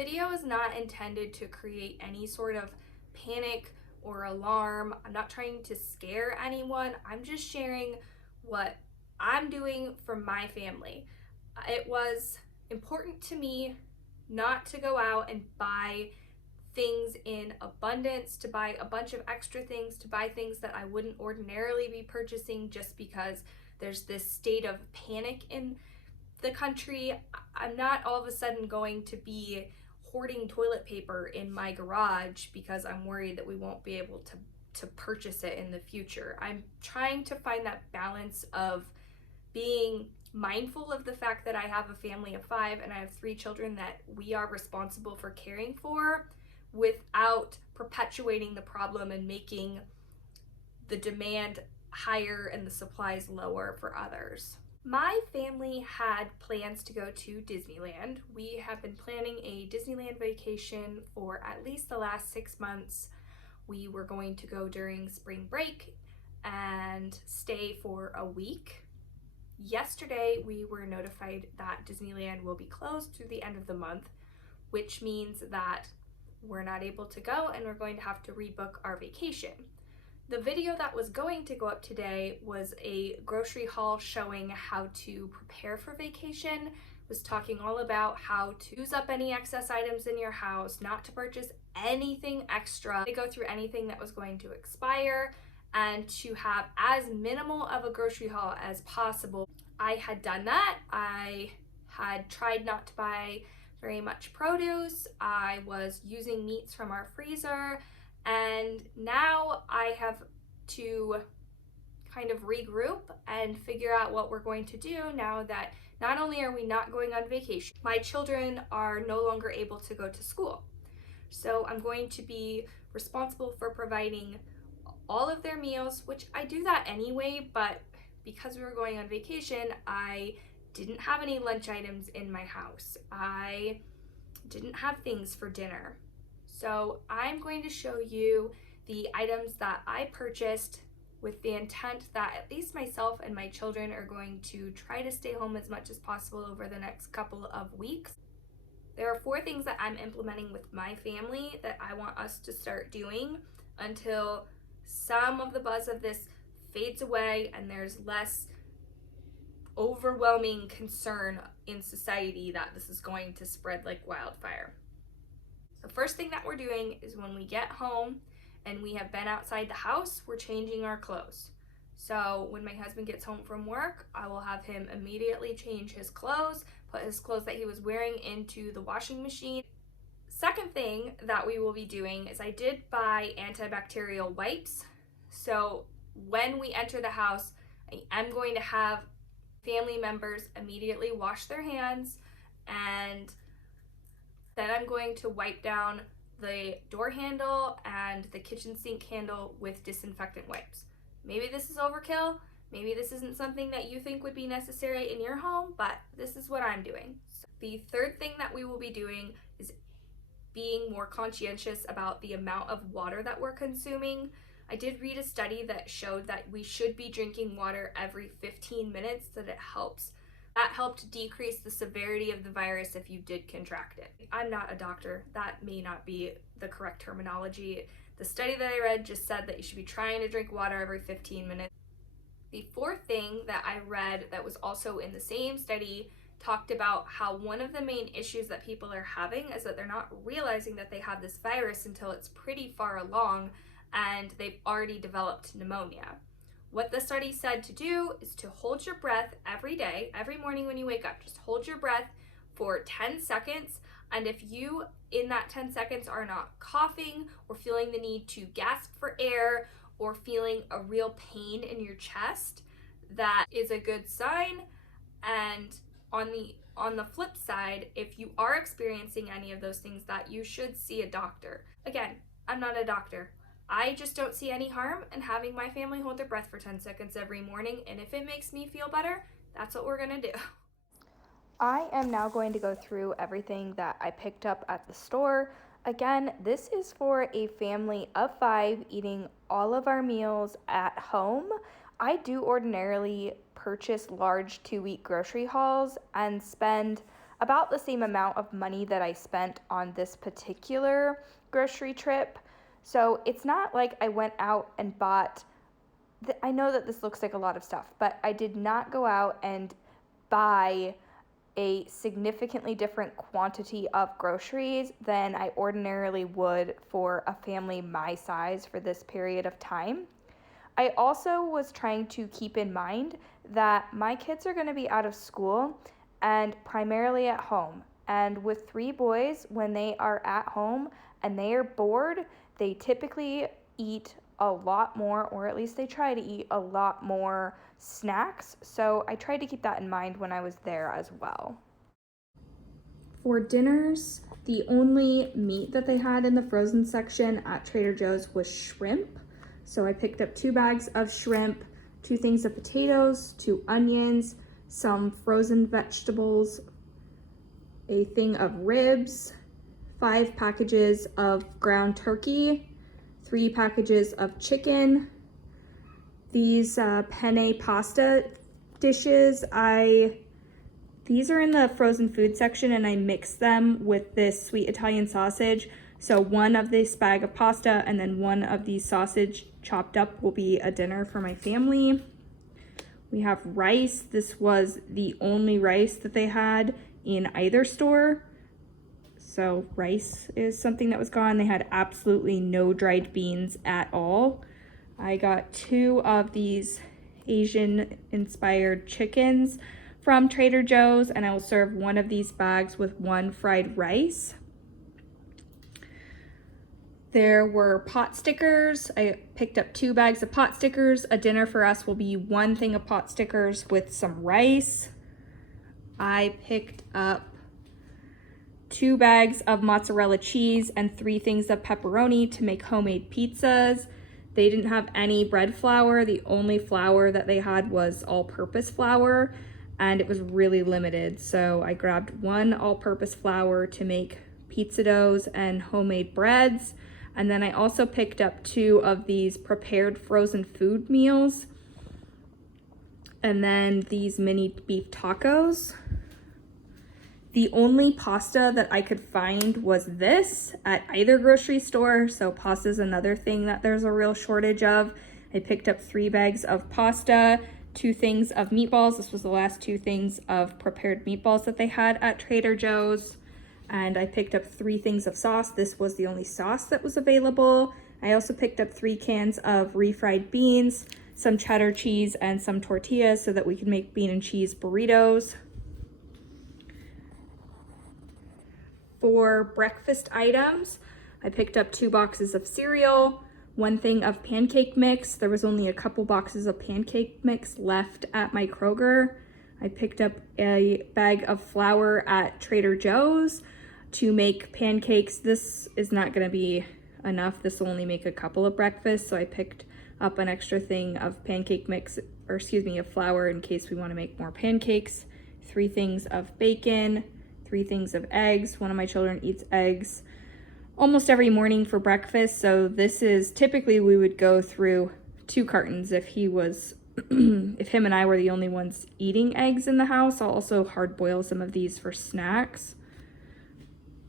video is not intended to create any sort of panic or alarm. I'm not trying to scare anyone. I'm just sharing what I'm doing for my family. It was important to me not to go out and buy things in abundance, to buy a bunch of extra things, to buy things that I wouldn't ordinarily be purchasing just because there's this state of panic in the country. I'm not all of a sudden going to be hoarding toilet paper in my garage because I'm worried that we won't be able to purchase it in the future. I'm trying to find that balance of being mindful of the fact that I have a family of 5 and I have 3 children that we are responsible for caring for, without perpetuating the problem and making the demand higher and the supplies lower for others. My family had plans to go to Disneyland. We have been planning a Disneyland vacation for at least the last 6 months. We were going to go during spring break and stay for a week. Yesterday, we were notified that Disneyland will be closed through the end of the month, which means that we're not able to go and we're going to have to rebook our vacation. The video that was going to go up today was a grocery haul showing how to prepare for vacation. It was talking all about how to use up any excess items in your house, not to purchase anything extra, to go through anything that was going to expire, and to have as minimal of a grocery haul as possible. I had done that. I had tried not to buy very much produce. I was using meats from our freezer, and now I have to kind of regroup and figure out what we're going to do now that not only are we not going on vacation, my children are no longer able to go to school. So I'm going to be responsible for providing all of their meals, which I do that anyway, but because we were going on vacation, I didn't have any lunch items in my house. I didn't have things for dinner. So I'm going to show you the items that I purchased with the intent that at least myself and my children are going to try to stay home as much as possible over the next couple of weeks. There are 4 things that I'm implementing with my family that I want us to start doing until some of the buzz of this fades away and there's less overwhelming concern in society that this is going to spread like wildfire. The first thing that we're doing is when we get home and we have been outside the house, we're changing our clothes. So when my husband gets home from work, I will have him immediately change his clothes, put his clothes that he was wearing into the washing machine. Second thing that we will be doing is I did buy antibacterial wipes. So when we enter the house, I am going to have family members immediately wash their hands, and then I'm going to wipe down the door handle and the kitchen sink handle with disinfectant wipes. Maybe this is overkill, maybe this isn't something that you think would be necessary in your home, but this is what I'm doing. So the third thing that we will be doing is being more conscientious about the amount of water that we're consuming. I did read a study that showed that we should be drinking water every 15 minutes, that helped decrease the severity of the virus if you did contract it. I'm not a doctor. That may not be the correct terminology. The study that I read just said that you should be trying to drink water every 15 minutes. The fourth thing that I read that was also in the same study talked about how one of the main issues that people are having is that they're not realizing that they have this virus until it's pretty far along and they've already developed pneumonia. What the study said to do is to hold your breath every day, every morning when you wake up. Just hold your breath for 10 seconds, and if you, in that 10 seconds, are not coughing or feeling the need to gasp for air or feeling a real pain in your chest, that is a good sign. And on the flip side, if you are experiencing any of those things, that you should see a doctor. Again, I'm not a doctor. I just don't see any harm in having my family hold their breath for 10 seconds every morning, and if it makes me feel better, that's what we're gonna do. I am now going to go through everything that I picked up at the store. Again, this is for a family of 5 eating all of our meals at home. I do ordinarily purchase large 2-week grocery hauls and spend about the same amount of money that I spent on this particular grocery trip. So it's not like I went out and bought, I know that this looks like a lot of stuff, but I did not go out and buy a significantly different quantity of groceries than I ordinarily would for a family my size for this period of time. I also was trying to keep in mind that my kids are going to be out of school and primarily at home. And with 3 boys, when they are at home and they are bored, they typically eat a lot more, or at least they try to eat a lot more snacks. So I tried to keep that in mind when I was there as well. For dinners, the only meat that they had in the frozen section at Trader Joe's was shrimp. So I picked up 2 bags of shrimp, 2 things of potatoes, 2 onions, some frozen vegetables, a thing of ribs, 5 packages of ground turkey, 3 packages of chicken. These penne pasta dishes, these are in the frozen food section, and I mixed them with this sweet Italian sausage. So 1 of this bag of pasta and then 1 of these sausage chopped up will be a dinner for my family. We have rice. This was the only rice that they had in either store. So rice is something that was gone. They had absolutely no dried beans at all. I got 2 of these Asian inspired chickens from Trader Joe's, and I will serve 1 of these bags with 1 fried rice. There were pot stickers. I picked up 2 bags of pot stickers. A dinner for us will be 1 thing of pot stickers with some rice. I picked up 2 bags of mozzarella cheese and 3 things of pepperoni to make homemade pizzas. They didn't have any bread flour. The only flour that they had was all-purpose flour, and it was really limited. So I grabbed 1 all-purpose flour to make pizza doughs and homemade breads. And then I also picked up 2 of these prepared frozen food meals. And then these mini beef tacos. The only pasta that I could find was this at either grocery store. So pasta is another thing that there's a real shortage of. I picked up 3 bags of pasta, 2 things of meatballs. This was the last 2 things of prepared meatballs that they had at Trader Joe's. And I picked up 3 things of sauce. This was the only sauce that was available. I also picked up 3 cans of refried beans, some cheddar cheese, and some tortillas so that we could make bean and cheese burritos. For breakfast items, I picked up 2 boxes of cereal, 1 thing of pancake mix. There was only a couple boxes of pancake mix left at my Kroger. I picked up a bag of flour at Trader Joe's to make pancakes. This is not going to be enough. This will only make a couple of breakfasts, so I picked up an extra thing of pancake mix, or excuse me, of flour in case we want to make more pancakes. 3 things of bacon, 3 things of eggs. One of my children eats eggs almost every morning for breakfast, so this is typically we would go through 2 cartons if he was if him and I were the only ones eating eggs in the house. I'll also hard boil some of these for snacks.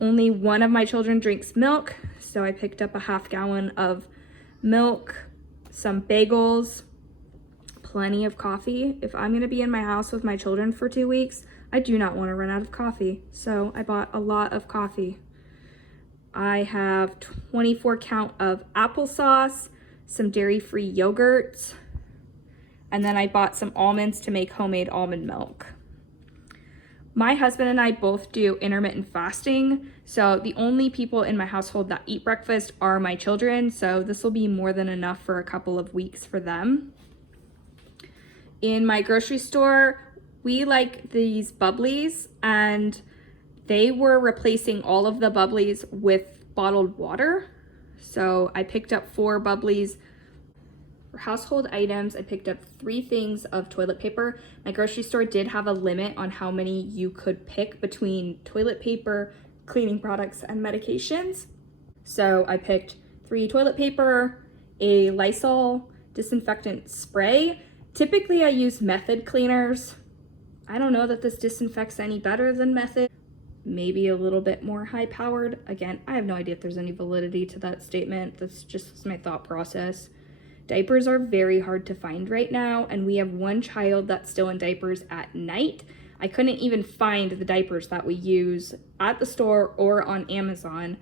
Only one of my children drinks milk, so I picked up a half gallon of milk, some bagels, plenty of coffee. If I'm gonna be in my house with my children for 2 weeks, I do not want to run out of coffee, so I bought a lot of coffee. I have 24 count of applesauce, some dairy-free yogurts, and then I bought some almonds to make homemade almond milk. My husband and I both do intermittent fasting, so the only people in my household that eat breakfast are my children, so this will be more than enough for a couple of weeks for them. In my grocery store, we like these bubblies, and they were replacing all of the bubblies with bottled water. So I picked up 4 bubblies. For household items, I picked up 3 things of toilet paper. My grocery store did have a limit on how many you could pick between toilet paper, cleaning products, and medications. So I picked 3 toilet paper, a Lysol disinfectant spray. Typically I use Method cleaners. I don't know that this disinfects any better than Method, maybe a little bit more high powered. Again, I have no idea if there's any validity to that statement. That's just my thought process. Diapers are very hard to find right now, and we have one child that's still in diapers at night. I couldn't even find the diapers that we use at the store or on Amazon.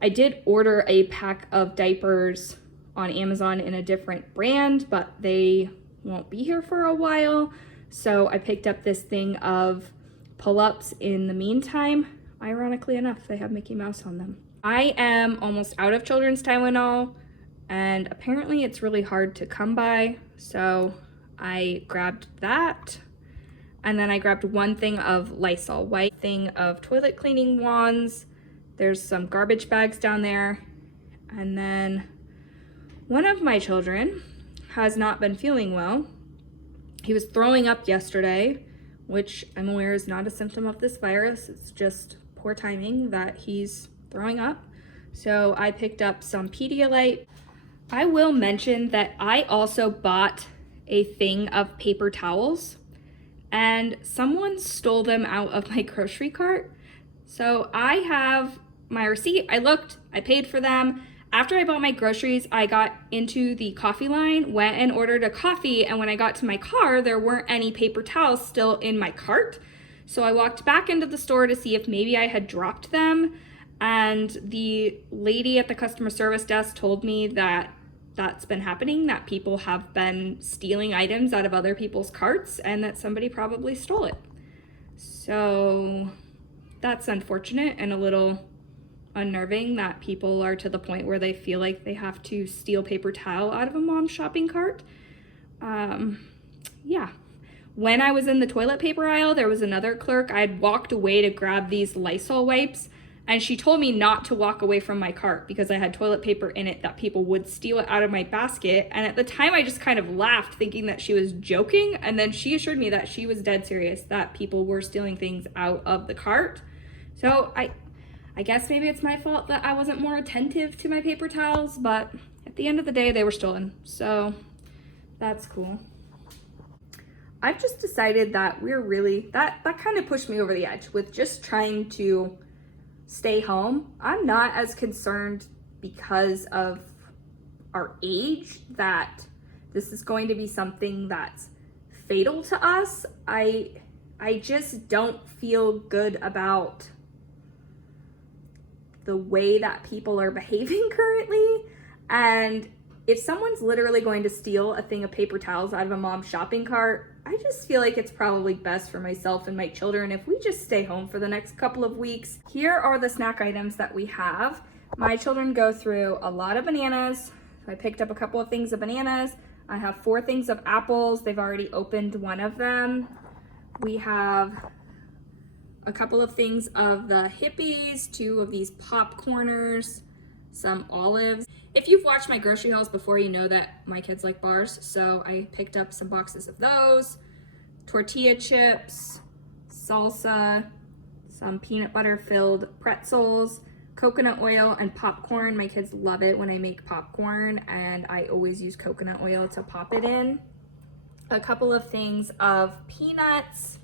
I did order a pack of diapers on Amazon in a different brand, but they won't be here for a while. So I picked up this thing of pull-ups in the meantime. Ironically enough, they have Mickey Mouse on them. I am almost out of children's Tylenol, and apparently it's really hard to come by. So I grabbed that. And then I grabbed one thing of Lysol wipe, thing of toilet cleaning wands. There's some garbage bags down there. And then one of my children has not been feeling well. He was throwing up yesterday, which I'm aware is not a symptom of this virus. It's just poor timing that he's throwing up. So I picked up some Pedialyte. I will mention that I also bought a thing of paper towels, and someone stole them out of my grocery cart. So I have my receipt. I looked, I paid for them. After I bought my groceries, I got into the coffee line, went and ordered a coffee, and when I got to my car, there weren't any paper towels still in my cart. So I walked back into the store to see if maybe I had dropped them, and the lady at the customer service desk told me that that's been happening, that people have been stealing items out of other people's carts and that somebody probably stole it. So that's unfortunate and a little unnerving that people are to the point where they feel like they have to steal paper towel out of a mom's shopping cart. Yeah. When I was in the toilet paper aisle, there was another clerk. I had walked away to grab these Lysol wipes, and she told me not to walk away from my cart because I had toilet paper in it, that people would steal it out of my basket. And at the time, I just kind of laughed, thinking that she was joking. And then she assured me that she was dead serious, that people were stealing things out of the cart. So I guess maybe it's my fault that I wasn't more attentive to my paper towels, but at the end of the day, they were stolen. So that's cool. I've just decided that that kind of pushed me over the edge with just trying to stay home. I'm not as concerned because of our age that this is going to be something that's fatal to us. I just don't feel good about the way that people are behaving currently. And if someone's literally going to steal a thing of paper towels out of a mom's shopping cart, I just feel like it's probably best for myself and my children if we just stay home for the next couple of weeks. Here are the snack items that we have. My children go through a lot of bananas. So I picked up a couple of things of bananas. I have 4 things of apples. They've already opened one of them. We have a couple of things of the Hippies, 2 of these popcorners, some olives. If you've watched my grocery hauls before, you know that my kids like bars, so I picked up some boxes of those, tortilla chips, salsa, some peanut butter filled pretzels, coconut oil, and popcorn. My kids love it when I make popcorn, and I always use coconut oil to pop it in. A couple of things of peanuts.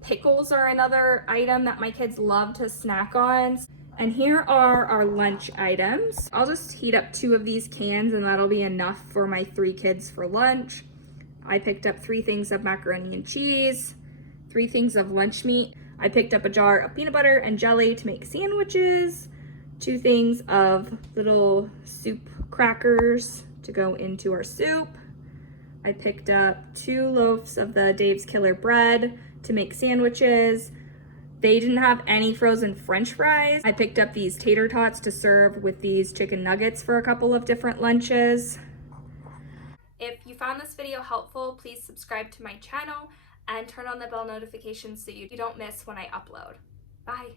Pickles are another item that my kids love to snack on. And here are our lunch items. I'll just heat up 2 of these cans and that'll be enough for my 3 kids for lunch. I picked up 3 things of macaroni and cheese, 3 things of lunch meat. I picked up a jar of peanut butter and jelly to make sandwiches, 2 things of little soup crackers to go into our soup. I picked up 2 loaves of the Dave's Killer bread to make sandwiches. They didn't have any frozen French fries. I picked up these tater tots to serve with these chicken nuggets for a couple of different lunches. If you found this video helpful, please subscribe to my channel and turn on the bell notifications so you don't miss when I upload. Bye.